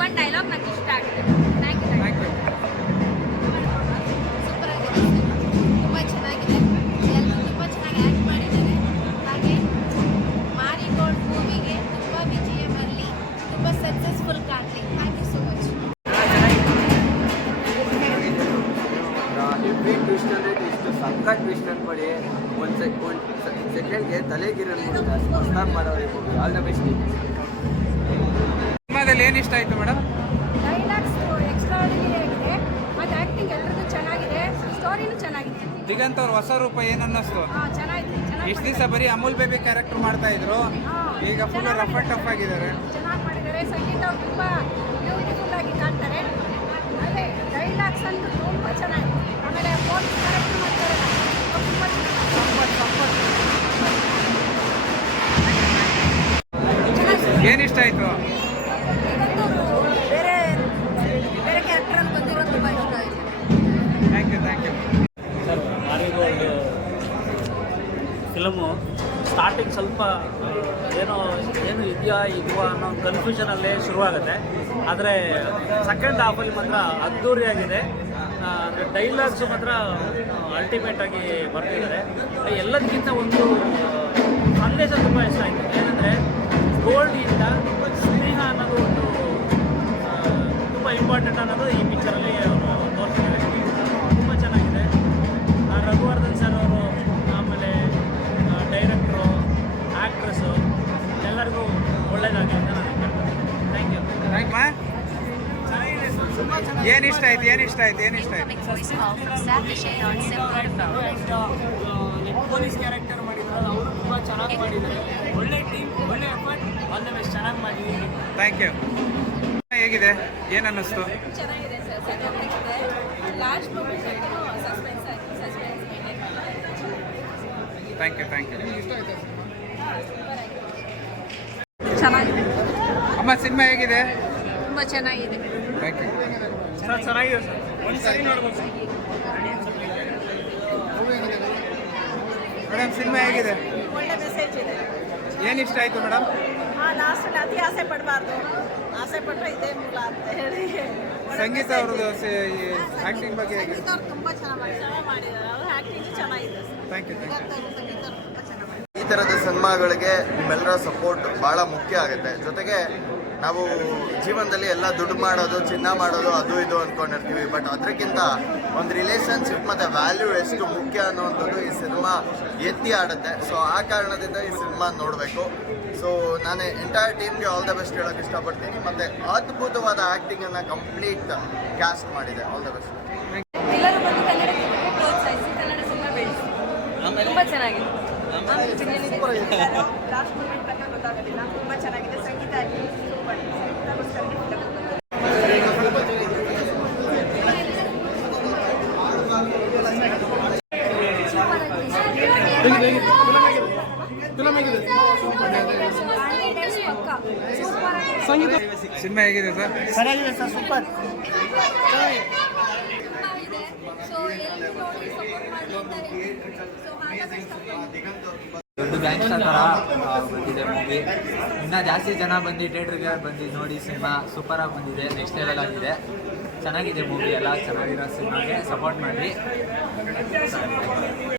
ಒಂದು ಡೈಲಾಗ್ ನಂಗೆ ಇಷ್ಟ ಆಗಿದೆ. Thank you thank you super ಆಗಿದೆ ತುಂಬ ಚೆನ್ನಾಗಿದೆ. ಎಲ್ಲರೂ ತುಂಬ ಚೆನ್ನಾಗಿ ಆ್ಯಕ್ಟ್ ಮಾಡಿದ್ದಾರೆ. ಹಾಗೆ ಮಾರಿಗೋಲ್ಡ್ ಮೂವಿಗೆ ತುಂಬ ವಿಜಯ ಬರಲಿ ತುಂಬ successful ಕಾಣಲಿ. Thank you so much every twist ಅಂದರೆ ಟ್ವಿಸ್ಟ್ ಸಕ್ಕ ಟ್ವಿಸ್ಟ್ ಅನ್ಕೊಡಿ ಒಂದು ಸೆಕ್ ಒಂದು ಸೆಕೆಂಡ್ಗೆ ತಲೆಗಿರಲಿ ಹೊಸ್ದಾಗಿ ಮಾಡೋರಿಗೆ ಮೂವಿ ಆಲ್ ದ ಬೆಸ್ಟ್ ಏನು ಇಷ್ಟ ಆಯಿತು ಮೇಡಮ್? ಡೈಲಾಗ್ಸ್ ಎಕ್ಸ್ಟ್ರಾಡಿನರಿ ಆಗಿದೆ. ಮತ್ತು ಆ್ಯಕ್ಟಿಂಗ್ ಎಲ್ಲರಿಗೂ ಚೆನ್ನಾಗಿದೆ. ಸ್ಟೋರಿನೂ ಚೆನ್ನಾಗಿದೆ. ದಿಗಂತ ಅವ್ರ ಹೊಸ ರೂಪ ಏನು ಅನ್ನಿಸ್ತು ಹಾಂ ಚೆನ್ನಾಗಿದೆ ಚೆನ್ನಾಗಿ ಇಷ್ಟು ದಿವಸ ಬರೀ ಅಮೂಲ್ ಬೇಬಿ ಕ್ಯಾರೆಕ್ಟರ್ ಮಾಡ್ತಾ ಇದ್ರು. ಈಗ ಫುಲ್ ರಫ್ ಅಂಡ್ ಟಫ್ ಆಗಿದ್ದಾರೆ. ಚೆನ್ನಾಗಿ ಮಾಡಿದ್ದಾರೆ. ಸಂಗೀತ ಅವ್ರು ತುಂಬ ಬ್ಯೂಟಿಫುಲ್ ಆಗಿ ಕಾಣ್ತಾರೆ. ಅದೇ ಡೈಲಾಗ್ಸ್ ಅಂತೂ ತುಂಬ ಚೆನ್ನಾಗಿದೆ. ಆಮೇಲೆ ಫೋನ್ ಕ್ಯಾರೆಕ್ಟರ್ ಮಾಡ್ತಾರೆ. ಅವ್ರು ತುಂಬ ಚೆನ್ನಾಗಿ ಸಂಪತ್ ಸಂಪತ್ ಏನು ಇಷ್ಟ ಆಯಿತು? ಫಿಲಮು ಸ್ಟಾರ್ಟಿಂಗ್ ಸ್ವಲ್ಪ ಏನೋ, ಏನು ಇದೆಯಾ, ಇಲ್ವಾ ಅನ್ನೋ ಕನ್ಫ್ಯೂಷನಲ್ಲೇ ಶುರುವಾಗುತ್ತೆ. ಆದರೆ ಸೆಕೆಂಡ್ ಹಾಫಲ್ಲಿ ಮಾತ್ರ ಅದ್ಧೂರಿಯಾಗಿದೆ ಅಂದರೆ ಡೈಲಾಗ್ಸು ಮಾತ್ರ ಅಲ್ಟಿಮೇಟಾಗಿ ಬರ್ತಿದ್ದಾರೆ. ಎಲ್ಲದಕ್ಕಿಂತ ಒಂದು ಸಂದೇಶ ತುಂಬ ಇಷ್ಟ ಆಯಿತು. ಏನಂದರೆ ಗೋಲ್ಡಿಂದ ಸ್ನೇಹ ಅನ್ನೋದು ಒಂದು ತುಂಬ ಇಂಪಾರ್ಟೆಂಟ್ ಅನ್ನೋದು ಏನು ಇಷ್ಟ ಆಯ್ತು ಏನು ಇಷ್ಟ ಆಯ್ತು ಏನು ಇಷ್ಟ ಆಯ್ತು? ಪೊಲೀಸ್ ಕ್ಯಾರೆಕ್ಟರ್ ಮಾಡಿದ್ರಲ್ಲ ಅವರು ತುಂಬ ಚೆನ್ನಾಗಿ ಮಾಡಿದ್ದಾರೆ. ಒಳ್ಳೆ ಟೀಮ್ ಒಳ್ಳೆ ಎಫರ್ಟ್ ಆಲ್ ದ ಬೆಸ್ಟ್ ಚೆನ್ನಾಗಿ ಮಾಡಿದ್ದೀವಿ ಥ್ಯಾಂಕ್ ಯು ಹೇಗಿದೆ? ಏನು ಅನ್ನಿಸ್ತು? ಚೆನ್ನಾಗಿದೆ ಸರ್ ಸಖತ್ತಾಗಿದೆ ಲಾಸ್ಟ್ ಮೂಮೆಂಟ್ ಸಸ್ಪೆನ್ಸ್ ಆಗಿ suspense thank you thank you ಚೆನ್ನಾಗಿದೆ. ಅಮ್ಮ ಸಿನಿಮಾ ಹೇಗಿದೆ? ತುಂಬ ಚೆನ್ನಾಗಿದೆ. ಥ್ಯಾಂಕ್ ಯು ಸರ್ ಚೆನ್ನಾಗಿದೆ ಸರ್ ಒಂದು ಸರಿ ನೋಡ್ಬೋದು ಸರ್ ಮೇಡಮ್ ಸಿನಿಮಾ ಹೇಗಿದೆ? ಒಳ್ಳೆ ಮೆಸೇಜ್ ಇದೆ. ಏನು ಇಷ್ಟ ಆಯಿತು ಮೇಡಮ್ ಆ ಲಾಸ್ಟಲ್ಲಿ ಅತಿ ಆಸೆ ಪಡಬಾರ್ದು. ಆಸೆ ಪಟ್ಟರೆ ಇದೇ ಮೂಲ ಅಂತ ಹೇಳಿ. ಸಂಗೀತ ಅವ್ರದ್ದು ಆ್ಯಕ್ಟಿಂಗ್ ಬಗ್ಗೆ ಸಂಗೀತ ಅವ್ರು ತುಂಬ ಚೆನ್ನಾಗಿ ಚೆನ್ನಾಗಿ ಮಾಡಿದ್ದಾರೆ. ಅವ್ರ ಆ್ಯಕ್ಟಿಂಗ್ ಚೆನ್ನಾಗಿದೆ. Thank you thank you Sangeetha ಅವ್ರು ತುಂಬ ಚೆನ್ನಾಗಿ ಮಾಡಿದ್ದಾರೆ. ಈ ಥರದ ಸಿನಿಮಾಗಳಿಗೆ ನಿಮ್ಮೆಲ್ಲರ ಸಪೋರ್ಟ್ ಭಾಳ ಮುಖ್ಯ ಆಗುತ್ತೆ. ಜೊತೆಗೆ ನಾವು ಜೀವನದಲ್ಲಿ ಎಲ್ಲ ದುಡ್ಡು ಮಾಡೋದು ಚಿನ್ನ ಮಾಡೋದು ಅದು ಇದು ಅಂದ್ಕೊಂಡಿರ್ತೀವಿ ಬಟ್ ಅದಕ್ಕಿಂತ ಒಂದು ರಿಲೇಷನ್ಶಿಪ್ ಮತ್ತು ವ್ಯಾಲ್ಯೂ ಎಷ್ಟು ಮುಖ್ಯ ಅನ್ನುವಂಥದ್ದು ಈ ಸಿನಿಮಾ ಎತ್ತಿ ಆಡುತ್ತೆ. ಸೊ ಆ ಕಾರಣದಿಂದ ಈ ಸಿನಿಮಾ ನೋಡಬೇಕು. ಸೊ ನಾನು ಎಂಟೈರ್ ಟೀಮ್ಗೆ ಆಲ್ ದ ಬೆಸ್ಟ್ ಹೇಳೋಕೆ ಇಷ್ಟಪಡ್ತೀನಿ. ಮತ್ತು ಅದ್ಭುತವಾದ ಆ್ಯಕ್ಟಿಂಗನ್ನು ಕಂಪ್ಲೀಟ್ ಕ್ಯಾಸ್ಟ್ ಮಾಡಿದೆ. ಆಲ್ ದ ಬೆಸ್ಟ್ ಎಲ್ಲರೂ ಬಂದು ಕನ್ನಡ ಚಿತ್ರಕ್ಕೆ ಪ್ರೋತ್ಸಾಹಿಸಿ. ಕನ್ನಡ ಸಿನಿಮಾ ಬೆಳೆಸಿ. ತುಂಬ ಚೆನ್ನಾಗಿದೆ. ಲಾಸ್ಟ್ ಮೂಮೆಂಟ್ ತನಕ ಗೊತ್ತಾಗೋದಿಲ್ಲ ತುಂಬ ಚೆನ್ನಾಗಿದೆ ಸಂಗೀತ ಆಗಿ ಸೂಪರ್ ಸಂಗೀತ ಸಿನಿಮಾ ಹೇಗಿದೆ ಸರ್? ಚೆನ್ನಾಗಿದೆ ಸರ್ ಸೂಪರ್ ಸೊ ಎಲ್ಲರೂ ನೋಡಿ ಸಪೋರ್ಟ್ ಮಾಡಿ ಅಂತ ಹೇಳ್ತೀನಿ ಸೊ ಹಾಗಾಗಿ ದೊಡ್ಡ ಬ್ಯಾಂಕ್ ಥರ ಬಂದಿದೆ ಮೂವಿ ಇನ್ನ ಜಾಸ್ತಿ ಜನ ಬಂದು ಥಿಯೇಟ್ರಿಗೆ ಬಂದು ನೋಡಿ ಸಿನಿಮಾ ಆಗಿ ಬಂದಿದೆ ನೆಕ್ಸ್ಟ್ ಲೆವೆಲ್ ಆಗಿದೆ. ಚೆನ್ನಾಗಿದೆ ಮೂವಿ ಎಲ್ಲ, ಚೆನ್ನಾಗಿರೋ ಸಿನಿಮಾಗೆ ಸಪೋರ್ಟ್ ಮಾಡಿ